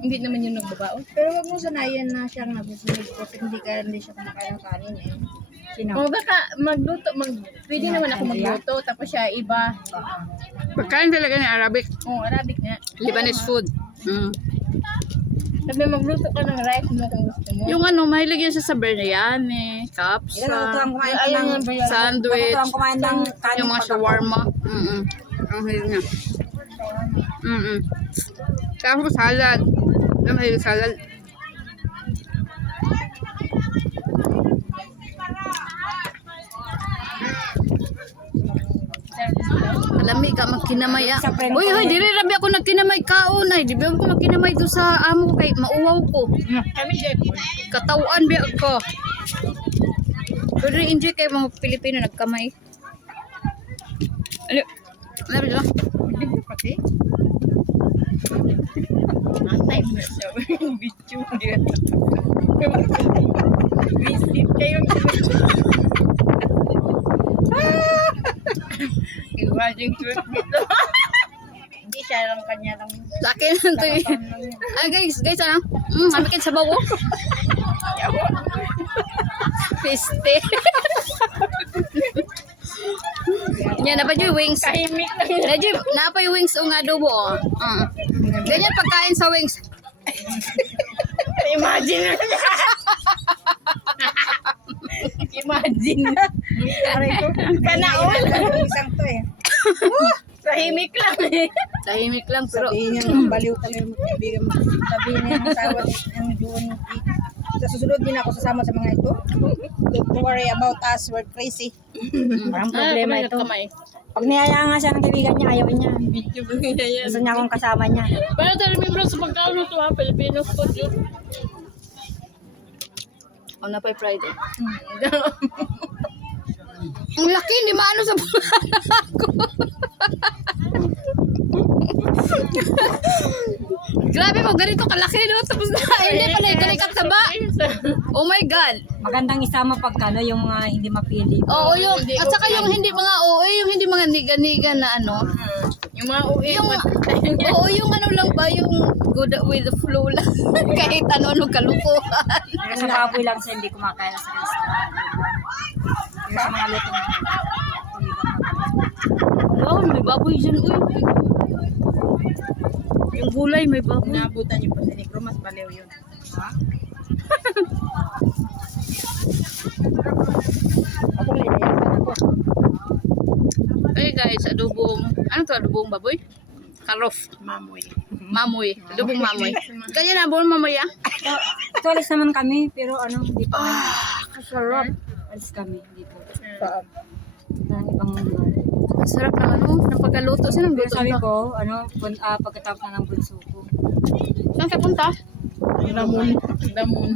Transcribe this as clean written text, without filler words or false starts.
Hindi naman yung nagbabaon. Pero wag mo sanayan na siyang nabusunod kasi hindi siya kumakain ng kanin eh. Sino? O baka magluto, pwede naman ako magluto, tapos siya iba. Pagkain talaga ni Arabic. O, Arabic nga. Lebanese food. Sabi magluto ka ng rice mo kung gusto mo. Yung ano, mahilig yan siya sa biryani, Ilan kapsa, ang kumain ka Ayun ng nga ba yan? sandwich, ang kumain ng kanin yung mga shawarma. Ang hilig niya. Tapos salad. Yung mahilig salad. Alami ka magkinamay ah. Uy, dili rabi ako nagkinamay kaon ay. Di ba ako magkinamay do sa amo kay mauwaw ko. Kami siya. Katawan biya ko. Pero enjoy kay mga Pilipino nagkamay. Ano? Ano ba? Hindi ko pati. Time na siya. Video niya. Visit kayong imagine truth dito. Hindi siya lang kanya lang. Sa akin to eh. Ay guys ano? Amikin sa bawo. Piste. Yan na pa yung wings. Tahimik lang. Medyo na pa yung wings o nga adobo. Ganyan pagkain sa wings. Imagine. Imagine. Aray ko. Panaol. Isang to eh. Tahimik lang eh. Tahimik lang pero Sabihin niya ng baliw talaga yung kaibigan mo. Sabihin niya ng sawa ng doon. Sa susunod din ako sasama sa mga ito. Don't worry about us, we're crazy. Parang problema ito. Pag niyaya nga siya ng kaibigan niya, ayaw niya. Video mo niya yan. Gusto niya akong kasama niya. Pero tayo remember sa pagkaano ito ha, Filipino food yun. o na pa Friday. Ang laki, hindi maano sa ko. Grabe mo, ganito kalaki no? Tapos na, hindi pala, galikat sa ba? Oh my God. Magandang isama pagkano yung mga hindi mapili. Oo, yung, at saka yung hindi mga OA, yung hindi mga niga-niga na ano. Yung mga uwi. Yung, oo, yung ano lang ba, yung good with the flow lang. Kahit ano kalukuhan. Pero sa baboy lang siya hindi kumakain sa restaurant. Pero sa mga lutong Wow, may baboy dyan. Uy. Yung gulay, may baboy. Naabutan niyo po sa negro, mas baliw yun. Ha? Hey guys, adobong, ano to, adobong baboy? Karof. Mamoy. Mamoy. Adobong mamoy. Kaya na, buong mamoy ah. Tuwalis naman kami, pero ano, hindi pa. Kasarap. Alis kami dito. Na ibang lugar. Masarap na ano, napagaluto. Saan ang Pero luto sabi ito? ko, ano, pagkatapos na ng bunso ko. Saan ka punta? Damon. Damon.